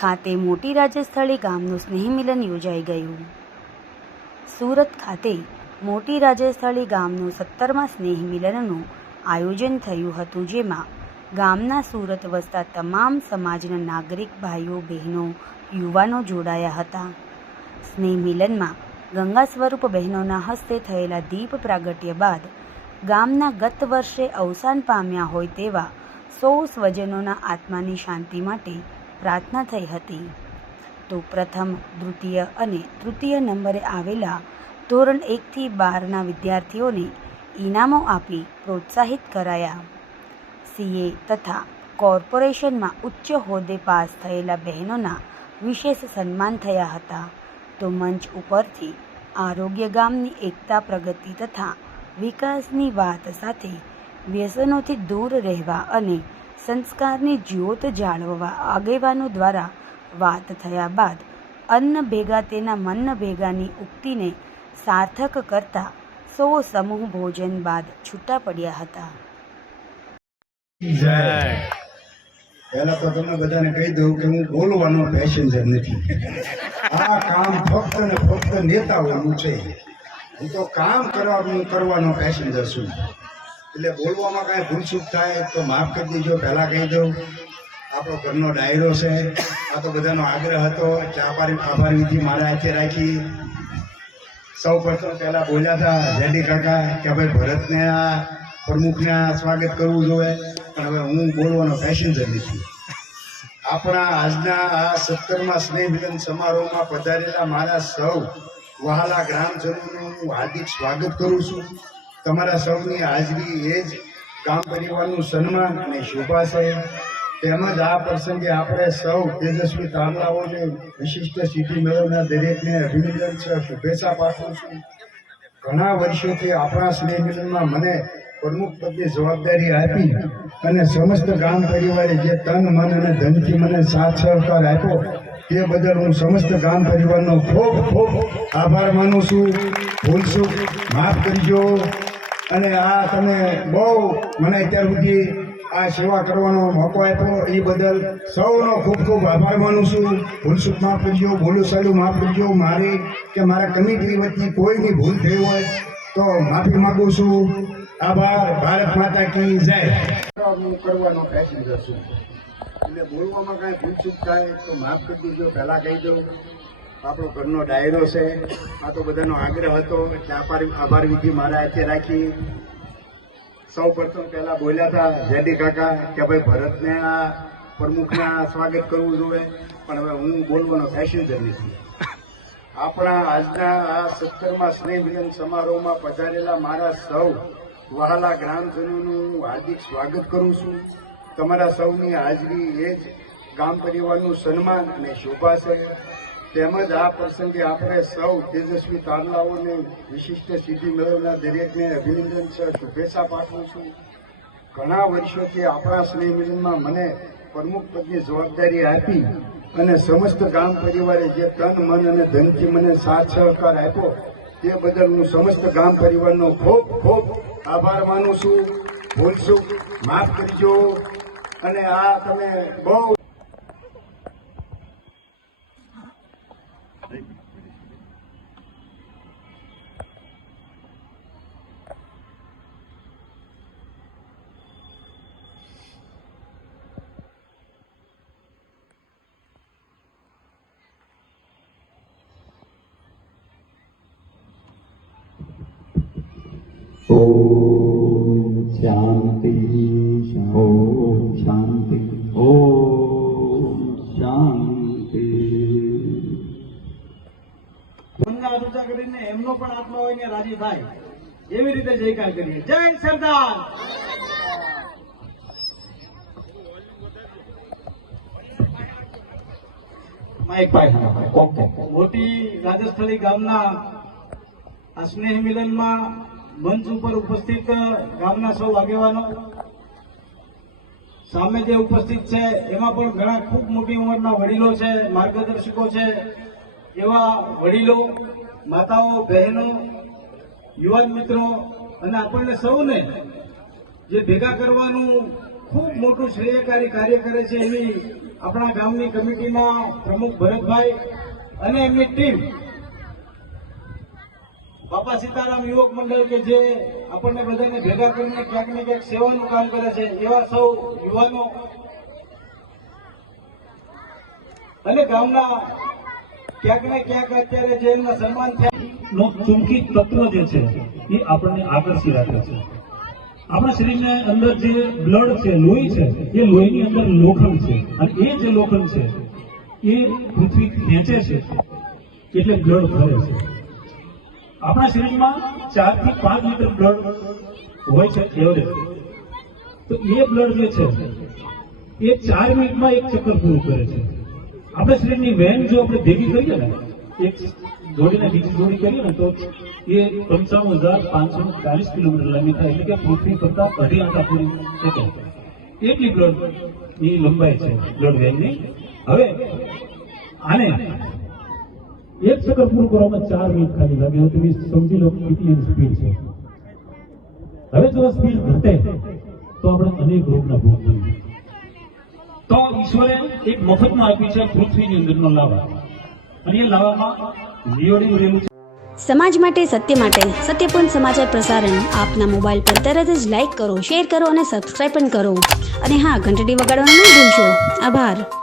ખાતે મોટી રાજસ્થળી ગામનું સ્નેહ મિલન યોજાઈ ગયું. સુરત ખાતે મોટી રાજસ્થળી ગામનું સત્તરમાં સ્નેહમિલનનું આયોજન થયું હતું, જેમાં ગામના સુરત વસતા તમામ સમાજના નાગરિક, ભાઈઓ, બહેનો, યુવાનો જોડાયા હતા. સ્નેહમિલનમાં ગંગા સ્વરૂપ બહેનોના હસ્તે થયેલા દીપ પ્રાગટ્ય બાદ ગામના ગત વર્ષે અવસાન પામ્યા હોય તેવા સૌ સ્વજનોના આત્માની શાંતિ માટે પ્રાર્થના થઈ હતી. તો પ્રથમ, દ્વિતીય અને તૃતીય નંબરે આવેલા ધોરણ એકથી બારના વિદ્યાર્થીઓને ઇનામો આપી પ્રોત્સાહિત કરાયા. સીએ તથા કોર્પોરેશનમાં ઉચ્ચ હોદ્દે પાસ થયેલા બહેનોના વિશેષ સન્માન થયા હતા. તો મંચ ઉપરથી આરોગ્ય ગામની એકતા પ્રગતિ તથા વિકાસની વાત સાથે વ્યસનોથી દૂર રહેવા અને સંસ્કારની જ્યોત જાળવવા આગેવાનો દ્વારા વાત થયા બાદ અન્ન ભેગા તેના મન ભેગાની ઉક્તિને સાર્થક કરતા સૌ સમૂહ ભોજન બાદ છૂટા પડ્યા હતા. પહેલા તો તમને બધાને કહી દઉં કે હું બોલવાનો પેસેન્જર નથી. આ કામ ફક્ત ને ફક્ત નેતાઓનું છે. હું તો કામ કરવાનું કરવાનો પેસેન્જર છું. એટલે બોલવામાં કાંઈ ભૂલચૂક થાય તો માફ કરી દેજો. પહેલાં કહી દઉં, આપણો ઘરનો ડાયરો છે. આ તો બધાનો આગ્રહ હતો. ચાપારી આભાર વિધિ મારા હાથે રાખી. સૌ પ્રથમ પહેલાં બોલ્યા હતા, જેડી કાકા, કે ભાઈ ભરતને આ પ્રમુખને આ સ્વાગત કરવું જોઈએ. પણ હવે હું બોલવાનો પેસેન્જર નથી. આપણા આજના આ સત્તરમાં સ્નેહ મિલન સમારોહમાં પધારેલા મારા સૌ વહાલા ગ્રામજનોનું હું હાર્દિક સ્વાગત કરું છું. તમારા સૌની હાજરી એ જ ગામ પરિવારનું સન્માન અને શોભા તેમજ આ પ્રસંગે આપણે સૌ તેજસ્વી તારલાઓને વિશિષ્ટ સિદ્ધિ મેળવનાર દરેકને અભિનંદન છે, શુભેચ્છા પાઠવું છું. ઘણા વર્ષોથી આપણા સ્નેહ મિલનમાં મને પ્રમુખ પદની જવાબદારી આપી અને સમસ્ત ગામ પરિવારે જે તન, મન અને ધનથી મને સાથ સહકાર આપ્યો તે બદલ હું સમસ્ત ગામ પરિવારનો ખૂબ ખૂબ આભાર માનું છું. ભૂલશું, માફ કરજો. અને આ તમે બહુ મને અત્યાર સુધી આ સેવા કરવાનો મોકો આપ્યો. એ બદલ સૌનો ખૂબ ખૂબ આભાર માનું છું. ભૂલસુખ માફ કરજો, ભૂલું સહેલું માફ કરજો. મારી કે મારા કમિટી વચ્ચે કોઈની ભૂલ થઈ હોય તો માફી માગું છું. આભાર. ભારત માતા કી જય. હું કરવાનો પેસેન્જર છું એટલે બોલવામાં કાંઈ ભૂલચૂક થાય તો માફ કરી દીજો, પહેલાં કહી દઉં. આપણો ઘરનો ડાયરો છે. આ તો બધાનો આગ્રહ હતો. એટલે આભાર આભાર વિધિ મારા હાથે રાખી. સૌ પ્રથમ પહેલા બોલ્યા હતા જેડી કાકા કે ભાઈ ભરતને આ પ્રમુખને સ્વાગત કરવું જોઈએ. પણ હવે હું બોલવાનો પેસેન્જર નથી. આપણા આજના આ સત્તરમાં સ્નેહ મિલન સમારોહમાં પધારેલા મારા સૌ વહાલા ગ્રામજનોનું હાર્દિક સ્વાગત કરું છું. તમારા સૌની હાજરી એ જ ગામ પરિવારનું સન્માન અને શોભા છે. તેમજ આ પ્રસંગે આપણે સૌ તેજસ્વી તારલાઓને વિશિષ્ટ સિદ્ધિ મેળવનાર દરેકને અભિનંદન છે, શુભેચ્છા પાઠવું છું. ઘણા વર્ષોથી આપણા સ્નેહ મિલનમાં મને પ્રમુખ પદની જવાબદારી આપી અને સમસ્ત ગામ પરિવારે જે તન, મન અને ધનથી મને સાથ સહકાર આપ્યો, તે બદલ હું સમસ્ત ગામ પરિવારનો ખૂબ ખૂબ આભાર માનું છું. ભૂલશું, માફ કરજો. અને આ તમે બહુ đấy Om Shanti થાય એવી રીતે જયકાર કરીએ. જય સરદાર. મોટી રાજસ્થળી ગામના આ સ્નેહ મિલનમાં મંચ ઉપર ઉપસ્થિત ગામના સૌ આગેવાનો. સામે જે ઉપસ્થિત છે એમાં પણ ઘણા ખૂબ મોટી ઉંમરના વડીલો છે માર્ગદર્શકો છે. એવા વડીલો માતાઓ બહેનો યુવાન મિત્રો અને આપણને સૌને જે ભેગા કરવાનું ખૂબ મોટું શ્રેયકારી કાર્ય કરે છે એવી આપણા ગામની કમિટીના પ્રમુખ ભરતભાઈ અને એમની ટીમ. બાપા સીતારામ યુવક મંડળ કે જે આપણને બધાને ભેગા કરીને ક્યાંક ને ક્યાંક સેવાનું કામ કરે છે એવા સૌ યુવાનો અને ગામના ક્યાંક ને ક્યાંક અત્યારે જે એમના સન્માન થયા નો ચુંબકી તત્વ જે છે, એ આપણને આકર્ષી રાખે છે. આપણા શરીરને અંદર જે બ્લડ છે, લોહી છે, એ લોહીની અંદર લોખંડ છે. અને એ જે લોખંડ છે, એ પૃથ્વી ખેંચે છે, એટલે બ્લડ ફરે છે. આપણા શરીરમાં ચારથી પાંચ લીટર બ્લડ હોય છે એવરેજ તો એ બ્લડ જે છે, એ ચાર મિનિટમાં એક ચક્કર પૂરું કરે છે. આપણા શરીરની વેન જો આપણે ભેગી કરીએ ને, એક જોડીને બીજી જોડી કરીએ ને તો એ પંચાવન હજાર પાંચસો ચાલીસ કિલોમીટર લાંબી થાય એટલે કે પૃથ્વી કરતા અઢી આંટા પૂરી શકે એટલી બ્લડની લંબાઈ છે બ્લડ વેનની હવે આને એક ચક્કર પૂરું કરવામાં ચાર મિનિટ ખાલી લાગે. તમે સમજી લો કેટલી સ્પીડ છે. હવે જો સ્પીડ ઘટે, તો આપણે અનેક રોગના ભોગ બનીએ. તો ઈશ્વરે એક મફતમાં આપ્યું છે પૃથ્વીની અંદરનો લાવા. અને એ લાવામાં સમાજ માટે સત્ય માટે સત્યપૂર્ણ સમાચાર પ્રસારણ આપના મોબાઈલ પર તરત જ લાઈક કરો, શેર કરો અને સબસ્ક્રાઈબ પણ કરો. અને હા, ઘંટડી વગાડવાનું ન ભૂલશો. આભાર.